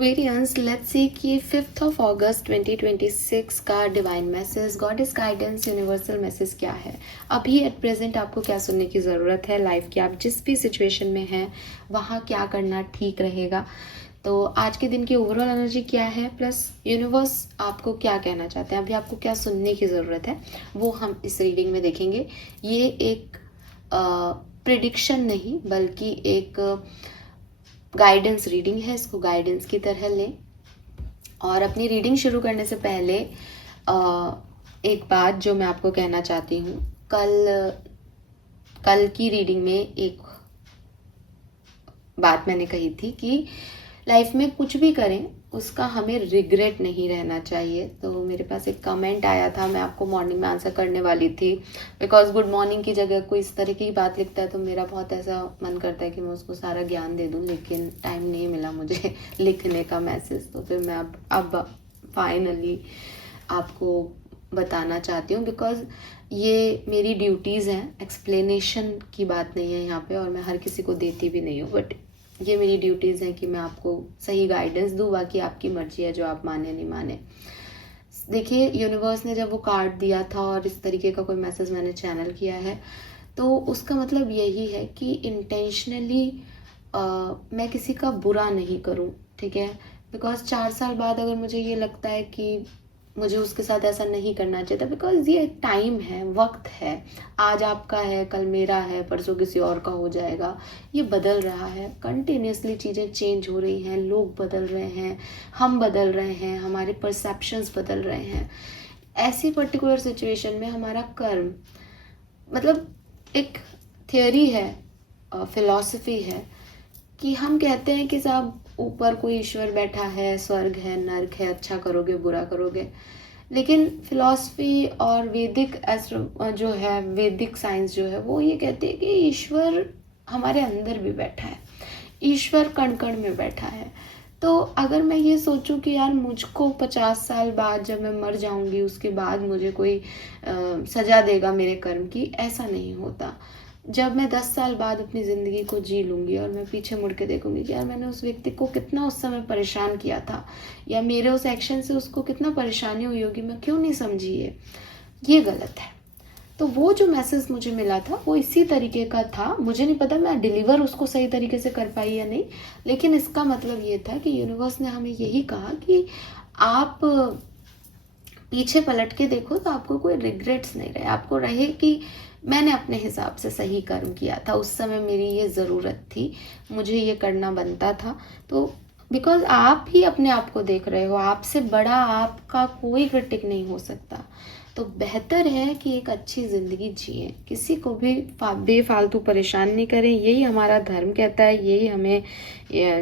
Variance let's see कि 5 अगस्त 2026 का divine message, goddess guidance, universal message क्या है। अभी एट प्रेजेंट आपको क्या सुनने की ज़रूरत है लाइफ की, आप जिस भी सिचुएशन में हैं वहाँ क्या करना ठीक रहेगा। तो आज के दिन की ओवरऑल एनर्जी क्या है, प्लस यूनिवर्स आपको क्या कहना चाहते हैं, अभी आपको क्या सुनने की ज़रूरत है, वो हम इस रीडिंग में देखेंगे। ये एक प्रिडिक्शन नहीं बल्कि एक गाइडेंस रीडिंग है, इसको गाइडेंस की तरह लें। और अपनी रीडिंग शुरू करने से पहले एक बात जो मैं आपको कहना चाहती हूँ, कल की रीडिंग में एक बात मैंने कही थी कि लाइफ में कुछ भी करें उसका हमें रिग्रेट नहीं रहना चाहिए। तो मेरे पास एक कमेंट आया था, मैं आपको मॉर्निंग में आंसर करने वाली थी, बिकॉज गुड मॉर्निंग की जगह कोई इस तरह की बात लिखता है तो मेरा बहुत ऐसा मन करता है कि मैं उसको सारा ज्ञान दे दूं, लेकिन टाइम नहीं मिला मुझे लिखने का मैसेज। तो फिर मैं अब फाइनली आपको बताना चाहती हूँ, बिकॉज ये मेरी ड्यूटीज़ हैं, एक्सप्लेनेशन की बात नहीं है यहाँ पे, और मैं हर किसी को देती भी नहीं हूँ, बट ये मेरी ड्यूटीज़ हैं कि मैं आपको सही गाइडेंस दूँ, बाकी आपकी मर्जी है जो आप माने नहीं माने। देखिए, यूनिवर्स ने जब वो कार्ड दिया था और इस तरीके का कोई मैसेज मैंने चैनल किया है, तो उसका मतलब यही है कि इंटेंशनली मैं किसी का बुरा नहीं करूँ, ठीक है। बिकॉज 4 साल बाद अगर मुझे ये लगता है कि मुझे उसके साथ ऐसा नहीं करना चाहिए था, बिकॉज ये टाइम है, वक्त है, आज आपका है, कल मेरा है, परसों किसी और का हो जाएगा, ये बदल रहा है, कंटिन्यूसली चीज़ें चेंज हो रही हैं, लोग बदल रहे हैं, हम बदल रहे हैं, हमारे परसेप्शंस बदल रहे हैं। ऐसी पर्टिकुलर सिचुएशन में हमारा कर्म, मतलब एक थियोरी है, फिलॉसफी है कि हम कहते हैं कि साहब ऊपर कोई ईश्वर बैठा है, स्वर्ग है, नर्क है, अच्छा करोगे बुरा करोगे, लेकिन फिलॉसफी और वैदिक जो है, वैदिक साइंस जो है, वो ये कहते हैं कि ईश्वर हमारे अंदर भी बैठा है, ईश्वर कण कण में बैठा है। तो अगर मैं ये सोचूं कि यार मुझको 50 साल बाद जब मैं मर जाऊंगी उसके बाद मुझे कोई सजा देगा मेरे कर्म की, ऐसा नहीं होता। जब मैं 10 साल बाद अपनी ज़िंदगी को जी लूँगी और मैं पीछे मुड़ के देखूंगी कि यार मैंने उस व्यक्ति को कितना उस समय परेशान किया था, या मेरे उस एक्शन से उसको कितना परेशानी हुई होगी, मैं क्यों नहीं समझी ये गलत है। तो वो जो मैसेज मुझे मिला था वो इसी तरीके का था। मुझे नहीं पता मैं डिलीवर उसको सही तरीके से कर पाई या नहीं, लेकिन इसका मतलब ये था कि यूनिवर्स ने हमें यही कहा कि आप पीछे पलट के देखो तो आपको कोई रिग्रेट्स नहीं रहे, आपको रहे कि मैंने अपने हिसाब से सही कर्म किया था, उस समय मेरी ये ज़रूरत थी, मुझे ये करना बनता था। तो बिकॉज आप ही अपने आप को देख रहे हो, आपसे बड़ा आपका कोई क्रिटिक नहीं हो सकता। तो बेहतर है कि एक अच्छी ज़िंदगी जिए, किसी को भी बेफालतू परेशान नहीं करें, यही हमारा धर्म कहता है, यही हमें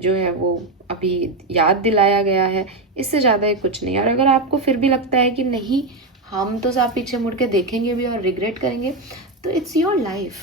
जो है वो अभी याद दिलाया गया है, इससे ज़्यादा ही कुछ नहीं। और अगर आपको फिर भी लगता है कि नहीं हम तो साफ पीछे मुड़ के देखेंगे भी और रिग्रेट करेंगे, तो इट्स योर लाइफ,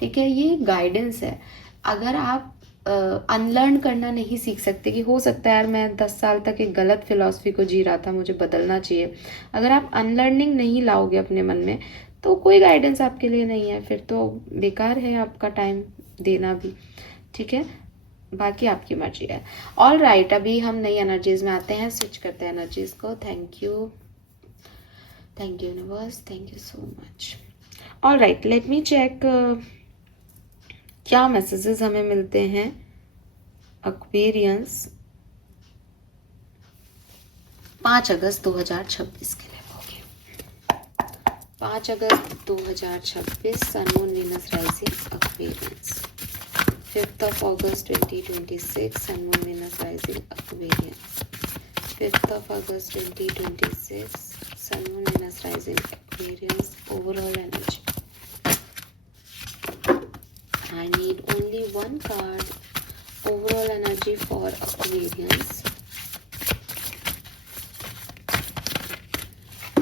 ठीक है, ये गाइडेंस है। अगर आप अनलर्न करना नहीं सीख सकते कि हो सकता है यार मैं 10 साल तक एक गलत फिलॉसफी को जी रहा था, मुझे बदलना चाहिए, अगर आप अनलर्निंग नहीं लाओगे अपने मन में तो कोई गाइडेंस आपके लिए नहीं है, फिर तो बेकार है आपका टाइम देना भी, ठीक है। बाकी आपकी मर्जी है। ऑल राइट, अभी हम नई एनर्जीज में आते हैं, स्विच करते हैं एनर्जीज को। Thank you universe, thank you so much. All right, let me check क्या मैसेजेस हमें मिलते हैं एक्वेरियंस 5 अगस्त 2026 के लिए। ओके, 5 अगस्त 2026, sun moon Venus rising Aquarians. 5 अगस्त 2026, sun moon Venus rising Aquarians. 5 अगस्त 2026, sun moon Venus rising Aquarians, overall energy. I need only one card, overall energy for Aquarians.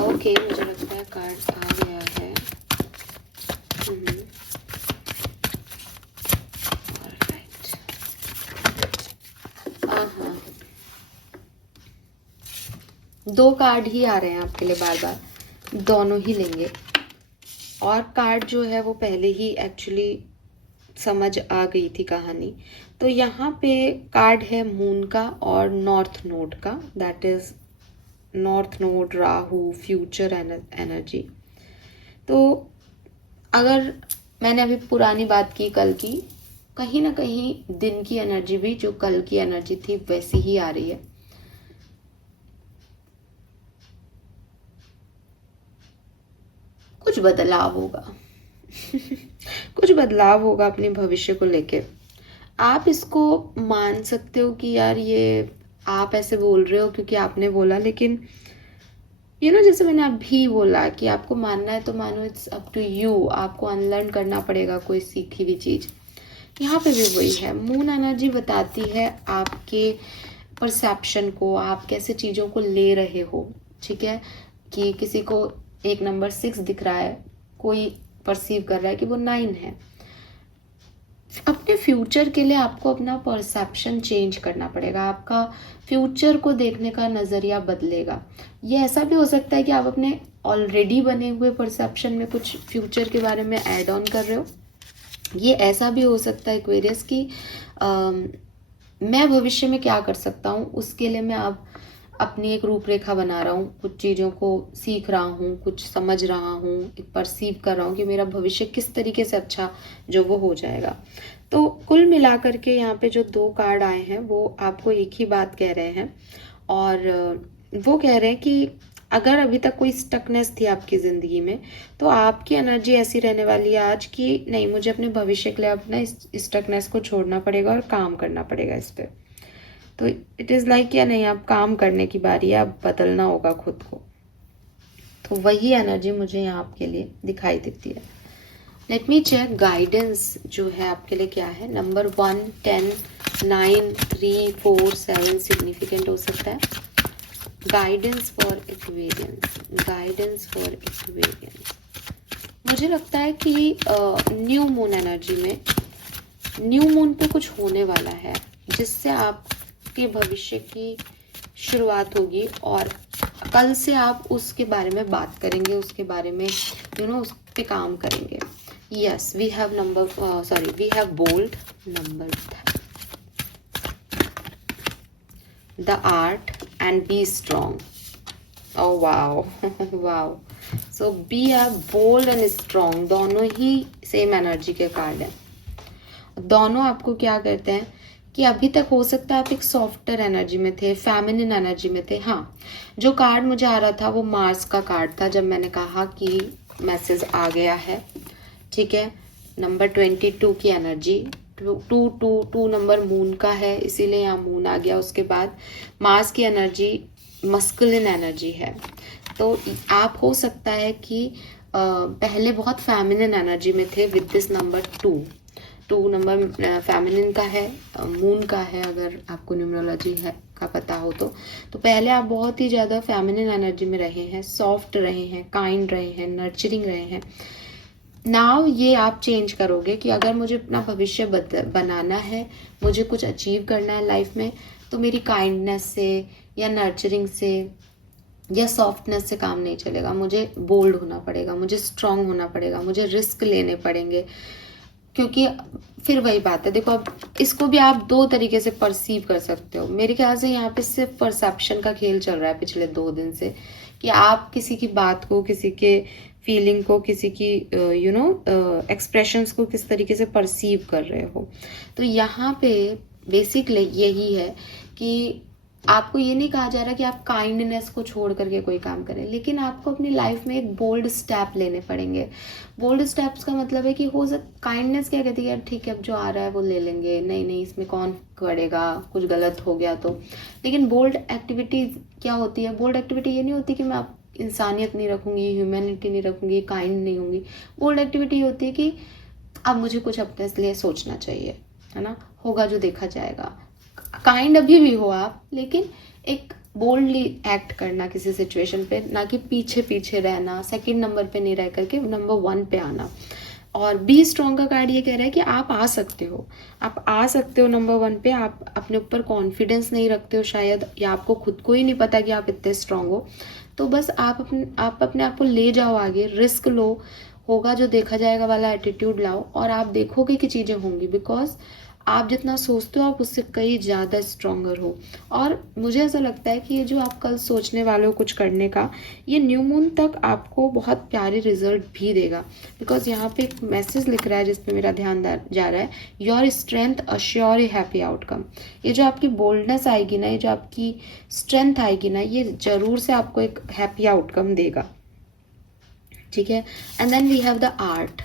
Okay, मुझे लगता है कार्ड आ गया है। Alright. हाँ, 2 कार्ड ही आ रहे हैं आपके लिए बार बार, दोनों ही लेंगे। और कार्ड जो है वो पहले ही एक्चुअली समझ आ गई थी कहानी। तो यहाँ पे कार्ड है मून का और नॉर्थ नोड का, that is north node, Rahu, future energy. तो अगर मैंने अभी पुरानी बात की कल की, कहीं ना कहीं दिन की एनर्जी भी जो कल की एनर्जी थी वैसी ही आ रही है। कुछ बदलाव होगा कुछ बदलाव होगा अपने भविष्य को लेके। आप इसको मान सकते हो कि यार ये आप ऐसे बोल रहे हो क्योंकि आपने बोला, लेकिन जैसे मैंने अभी बोला कि आपको मानना है तो मानो, इट्स अप टू यू। आपको अनलर्न करना पड़ेगा कोई सीखी हुई चीज। यहाँ पे भी वही है, मून एनर्जी बताती है आपके परसेप्शन को, आप कैसे चीज़ों को ले रहे हो। ठीक है, कि किसी को एक नंबर 6 दिख रहा है, कोई परसीव कर रहा है कि वो 9 है। अपने फ्यूचर के लिए आपको अपना परसेप्शन चेंज करना पड़ेगा। आपका फ्यूचर को देखने का नज़रिया बदलेगा। ये ऐसा भी हो सकता है कि आप अपने ऑलरेडी बने हुए परसेप्शन में कुछ फ्यूचर के बारे में ऐड ऑन कर रहे हो। ये ऐसा भी हो सकता है एक्वेरियस कि मैं भविष्य में क्या कर सकता हूँ, उसके लिए मैं अब अपनी एक रूपरेखा बना रहा हूँ, कुछ चीज़ों को सीख रहा हूँ, कुछ समझ रहा हूँ, एक परसीव कर रहा हूँ कि मेरा भविष्य किस तरीके से अच्छा जो वो हो जाएगा। तो कुल मिलाकर के यहाँ पे जो 2 कार्ड आए हैं वो आपको एक ही बात कह रहे हैं, और वो कह रहे हैं कि अगर अभी तक कोई स्टकनेस थी आपकी ज़िंदगी में, तो आपकी एनर्जी ऐसी रहने वाली है आज कि नहीं, मुझे अपने भविष्य के लिए अपना इस स्टकनेस को छोड़ना पड़ेगा और काम करना पड़ेगा इस पर। तो इट इज़ लाइक या नहीं, आप काम करने की बारी है, अब बदलना होगा खुद को। तो वही एनर्जी मुझे यहाँ आपके लिए दिखाई देती है। लेट मी चेक गाइडेंस जो है आपके लिए क्या है। नंबर 1, 10, 9, 3, 4, 7 सिग्निफिकेंट हो सकता है। Guidance for Aquarians, guidance for Aquarians. मुझे लगता है कि न्यू मून एनर्जी में, न्यू मून पे कुछ होने वाला है जिससे आपके भविष्य की शुरुआत होगी, और कल से आप उसके बारे में बात करेंगे, उसके बारे में उस पे काम करेंगे। Yes, we have we have bold number, the art and be strong. Oh wow wow. So be a bold and strong, दोनों ही सेम एनर्जी के कार्ड हैं। दोनों आपको क्या करते हैं कि अभी तक हो सकता है आप एक सॉफ्टर एनर्जी में थे, फेमिनिन एनर्जी में थे। हाँ, जो कार्ड मुझे आ रहा था वो मार्स का कार्ड था, जब मैंने कहा कि मैसेज आ गया है। ठीक है, नंबर 22 की एनर्जी, 2 नंबर मून का है, इसीलिए यहाँ मून आ गया। उसके बाद मार्स की एनर्जी मस्कुलिन एनर्जी है। तो आप हो सकता है कि पहले बहुत फेमिनिन एनर्जी में थे with this number 2 number feminine का है, मून का है, अगर आपको न्यूमरोलॉजी है का पता हो तो पहले आप बहुत ही ज़्यादा फेमिनिन एनर्जी में रहे हैं, सॉफ्ट रहे हैं, काइंड रहे हैं, नर्चरिंग रहे हैं। नाउ ये आप चेंज करोगे कि अगर मुझे अपना भविष्य बनाना है, मुझे कुछ अचीव करना है लाइफ में, तो मेरी काइंडनेस से या नर्चरिंग से या सॉफ्टनेस से काम नहीं चलेगा। मुझे बोल्ड होना पड़ेगा, मुझे स्ट्रांग होना पड़ेगा, मुझे रिस्क लेने पड़ेंगे। क्योंकि फिर वही बात है, देखो अब इसको भी आप 2 तरीके से परसीव कर सकते हो। मेरे ख्याल से यहाँ पे सिर्फ परसेप्शन का खेल चल रहा है पिछले 2 दिन से, कि आप किसी की बात को, किसी के फीलिंग को, किसी की एक्सप्रेशंस को किस तरीके से परसीव कर रहे हो। तो यहाँ पे बेसिकली यही है कि आपको ये नहीं कहा जा रहा कि आप काइंडनेस को छोड़ करके कोई काम करें, लेकिन आपको अपनी लाइफ में एक बोल्ड स्टेप लेने पड़ेंगे। बोल्ड स्टेप्स का मतलब है कि हो काइंडनेस क्या कहती है, यार ठीक है अब जो आ रहा है वो ले लेंगे, नहीं इसमें कौन करेगा, कुछ गलत हो गया तो। लेकिन बोल्ड एक्टिविटी क्या होती है? बोल्ड एक्टिविटी ये नहीं होती कि मैं आप इंसानियत नहीं रखूंगी, ह्यूमैनिटी नहीं रखूंगी, काइंड नहीं होंगी। बोल्ड एक्टिविटी होती है कि अब मुझे कुछ अपने लिए सोचना चाहिए, है ना, होगा जो देखा जाएगा। काइंड अभी भी हो आप, लेकिन एक बोल्डली एक्ट करना किसी सिचुएशन पे, ना कि पीछे पीछे रहना, सेकंड नंबर पे नहीं रह करके नंबर 1 पे आना। और बी स्ट्रॉन्ग का कार्ड ये कह रहा है कि आप आ सकते हो, आप आ सकते हो नंबर 1 पे। आप अपने ऊपर कॉन्फिडेंस नहीं रखते हो शायद, या आपको खुद को ही नहीं पता कि आप इतने स्ट्रांग हो। तो बस आप अपने आप को ले जाओ आगे, रिस्क लो, होगा जो देखा जाएगा वाला एटीट्यूड लाओ और आप देखोगे कि चीज़ें होंगी, बिकॉज आप जितना सोचते हो आप उससे कई ज़्यादा स्ट्रोंगर हो। और मुझे ऐसा लगता है कि ये जो आप कल सोचने वाले हो कुछ करने का, ये न्यू मून तक आपको बहुत प्यारे रिजल्ट भी देगा। बिकॉज यहाँ पे एक मैसेज लिख रहा है जिस पे मेरा ध्यान जा रहा है, your strength assure A happy outcome. ये जो आपकी बोल्डनेस आएगी ना, ये जो आपकी स्ट्रेंथ आएगी ना, ये ज़रूर से आपको एक हैप्पी आउटकम देगा। ठीक है। And then we have the art,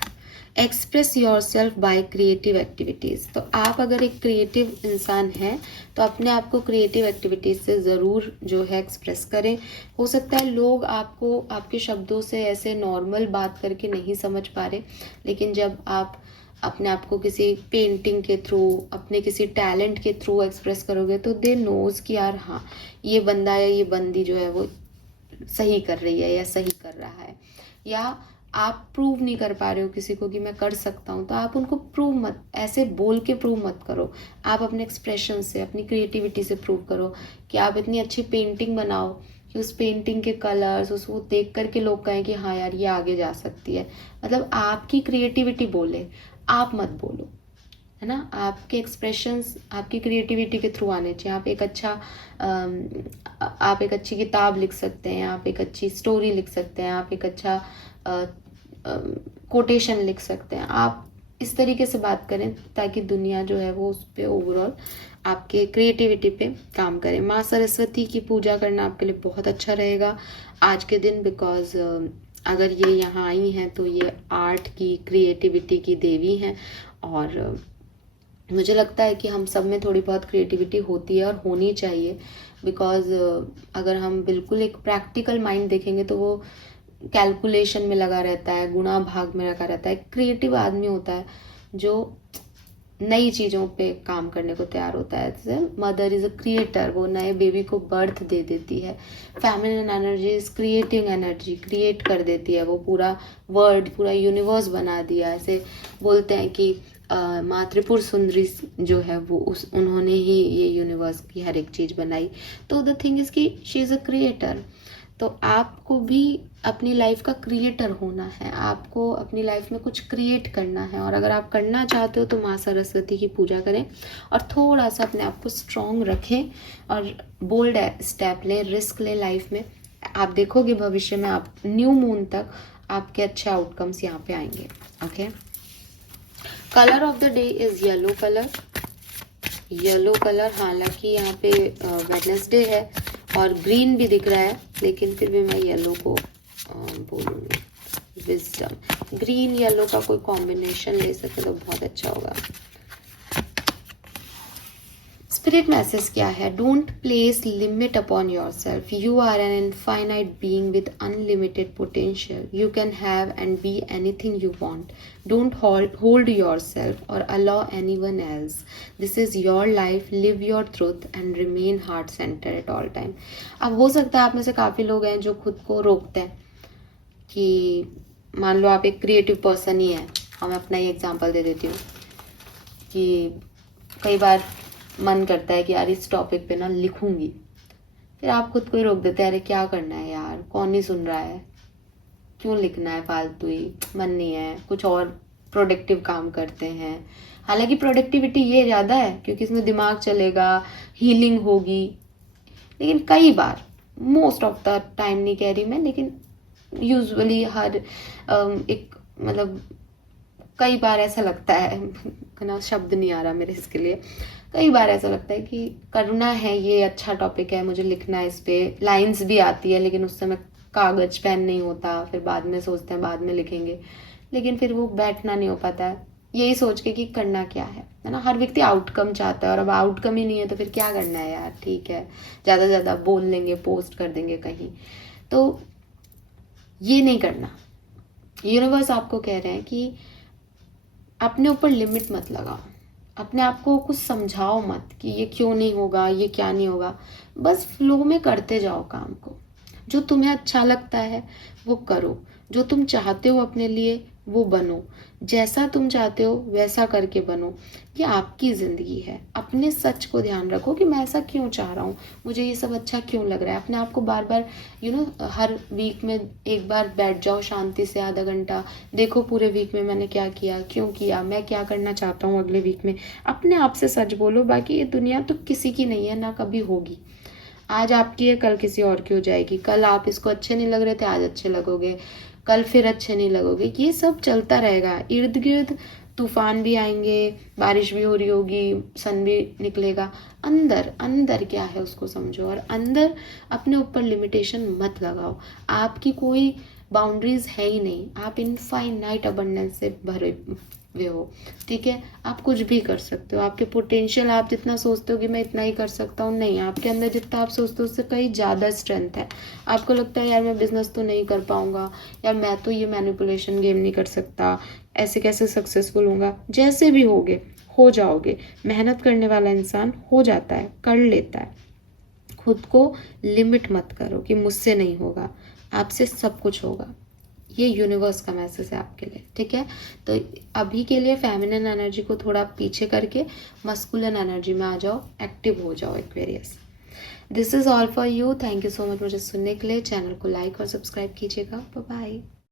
express yourself by creative activities. तो आप अगर एक क्रिएटिव इंसान हैं तो अपने आप को क्रिएटिव एक्टिविटीज़ से ज़रूर जो है एक्सप्रेस करें। हो सकता है लोग आपको आपके शब्दों से ऐसे नॉर्मल बात करके नहीं समझ पा रहे, लेकिन जब आप अपने आप को किसी पेंटिंग के थ्रू, अपने किसी टैलेंट के थ्रू एक्सप्रेस करोगे तो दे नोज़ कि यार हाँ, ये बंदा या ये बंदी जो है वो सही कर रही है या सही कर रहा है। या आप प्रूव नहीं कर पा रहे हो किसी को कि मैं कर सकता हूँ, तो आप उनको प्रूव मत, ऐसे बोल के प्रूव मत करो। आप अपने एक्सप्रेशन से, अपनी क्रिएटिविटी से प्रूव करो कि आप इतनी अच्छी पेंटिंग बनाओ कि उस पेंटिंग के कलर्स, उसको देख करके लोग कहें कि हाँ यार ये आगे जा सकती है। मतलब आपकी क्रिएटिविटी बोले, आप मत बोलो, है ना। आपके एक्सप्रेशंस आपकी क्रिएटिविटी के थ्रू आने चाहिए। आप एक अच्छी किताब लिख सकते हैं, आप एक अच्छी स्टोरी लिख सकते हैं, आप एक अच्छा कोटेशन लिख सकते हैं। आप इस तरीके से बात करें ताकि दुनिया जो है वो उस पर ओवरऑल आपके क्रिएटिविटी पे काम करे। माँ सरस्वती की पूजा करना आपके लिए बहुत अच्छा रहेगा आज के दिन, बिकॉज अगर ये यहाँ आई हैं तो ये आर्ट की, क्रिएटिविटी की देवी हैं। और मुझे लगता है कि हम सब में थोड़ी बहुत क्रिएटिविटी होती है और होनी चाहिए, बिकॉज अगर हम बिल्कुल एक प्रैक्टिकल माइंड देखेंगे तो वो कैलकुलेशन में लगा रहता है, गुणा भाग में लगा रहता है। क्रिएटिव आदमी होता है जो नई चीज़ों पे काम करने को तैयार होता है। जैसे मदर इज़ अ क्रिएटर, वो नए बेबी को बर्थ दे देती है। Feminine energy is creating energy, create कर देती है, वो पूरा वर्ल्ड, पूरा यूनिवर्स बना दिया। ऐसे बोलते हैं कि माँ त्रिपुर सुंदरी जो है वो उन्होंने ही ये यूनिवर्स की हर एक चीज़ बनाई। तो द थिंग इज़ कि शी इज़ अ क्रिएटर। तो आपको भी अपनी लाइफ का क्रिएटर होना है, आपको अपनी लाइफ में कुछ क्रिएट करना है। और अगर आप करना चाहते हो तो माँ सरस्वती की पूजा करें और थोड़ा सा अपने आप को स्ट्रॉन्ग रखें और बोल्ड स्टेप लें, रिस्क लें लाइफ में। आप देखोगे भविष्य में, आप न्यू मून तक आपके अच्छे आउटकम्स यहाँ पे आएंगे। Okay. Colour of the day is yellow colour. Yellow colour, हालांकि यहाँ पे वेडनेसडे है और ग्रीन भी दिख रहा है, लेकिन फिर भी मैं येलो को बोलूँगी। विजडम, ग्रीन येलो का कोई कॉम्बिनेशन ले सके तो बहुत अच्छा होगा। स्पिरिट मैसेज क्या है? Don't place limit upon yourself. You are an infinite being with unlimited potential. You can have and be anything you want. Don't hold yourself or allow anyone else. This is your life. Live your truth and remain heart centered at all time. अब हो सकता है आप में से काफ़ी लोग हैं जो खुद को रोकते हैं कि मान लो आप एक क्रिएटिव पर्सन ही हैं, और मैं अपना ही एग्जांपल दे देती हूँ कि कई बार मन करता है कि यार इस टॉपिक पे ना लिखूंगी, फिर आप खुद को ही रोक देते हैं, अरे क्या करना है यार, कौन नहीं सुन रहा है, क्यों लिखना है, फालतू ही, मन नहीं है, कुछ और प्रोडक्टिव काम करते हैं। हालांकि प्रोडक्टिविटी ये ज़्यादा है क्योंकि इसमें दिमाग चलेगा, हीलिंग होगी, लेकिन कई बार, मोस्ट ऑफ द टाइम नहीं कह रही मैं, लेकिन यूजुअली हर एक मतलब कई बार ऐसा लगता है ना, शब्द नहीं आ रहा मेरे इसके लिए, कई बार ऐसा लगता है कि करना है, ये अच्छा टॉपिक है, मुझे लिखना है, इस पे लाइंस भी आती है, लेकिन उस समय कागज पेन नहीं होता, फिर बाद में सोचते हैं बाद में लिखेंगे, लेकिन फिर वो बैठना नहीं हो पाता है यही सोच के कि करना क्या है ना। हर व्यक्ति आउटकम चाहता है और अब आउटकम ही नहीं है तो फिर क्या करना है यार, ठीक है ज़्यादा से ज़्यादा बोल लेंगे, पोस्ट कर देंगे कहीं, तो ये नहीं करना। यूनिवर्स आपको कह रहे हैं कि अपने ऊपर लिमिट मत लगाओ, अपने आप को कुछ समझाओ मत कि ये क्यों नहीं होगा, ये क्या नहीं होगा, बस फ्लो में करते जाओ काम को। जो तुम्हें अच्छा लगता है वो करो, जो तुम चाहते हो अपने लिए वो बनो, जैसा तुम चाहते हो वैसा करके बनो। ये आपकी ज़िंदगी है। अपने सच को ध्यान रखो कि मैं ऐसा क्यों चाह रहा हूँ, मुझे ये सब अच्छा क्यों लग रहा है। अपने आप को बार बार हर वीक में एक बार बैठ जाओ शांति से, आधा घंटा देखो पूरे वीक में मैंने क्या किया, क्यों किया, मैं क्या करना चाहता हूँ अगले वीक में। अपने आप से सच बोलो। बाकी ये दुनिया तो किसी की नहीं है, ना कभी होगी। आज आपकी है, कल किसी और की हो जाएगी। कल आप इसको अच्छे नहीं लग रहे थे, आज अच्छे लगोगे, कल फिर अच्छे नहीं लगोगे। ये सब चलता रहेगा। इर्द गिर्द तूफान भी आएंगे, बारिश भी हो रही होगी, सन भी निकलेगा। अंदर अंदर क्या है उसको समझो, और अंदर अपने ऊपर लिमिटेशन मत लगाओ। आपकी कोई बाउंड्रीज है ही नहीं। आप इनफाइनाइट अबंडेंस से भरे हुए हो, ठीक है। आप कुछ भी कर सकते हो। आपके पोटेंशियल, आप जितना सोचते हो कि मैं इतना ही कर सकता हूँ, नहीं, आपके अंदर जितना आप सोचते हो उससे कहीं ज़्यादा स्ट्रेंथ है। आपको लगता है यार मैं बिजनेस तो नहीं कर पाऊंगा, यार मैं तो ये मैनिपुलेशन गेम नहीं कर सकता, ऐसे कैसे सक्सेसफुल होऊंगा। जैसे भी होगे हो जाओगे। मेहनत करने वाला इंसान हो जाता है, कर लेता है। खुद को लिमिट मत करो कि मुझसे नहीं होगा, आपसे सब कुछ होगा। ये यूनिवर्स का मैसेज है आपके लिए, ठीक है। तो अभी के लिए फेमिनिन एनर्जी को थोड़ा पीछे करके मस्कुलिन एनर्जी में आ जाओ, एक्टिव हो जाओ Aquarius. This is all for you. Thank you so much मुझे सुनने के लिए। चैनल को लाइक और सब्सक्राइब कीजिएगा। Bye bye.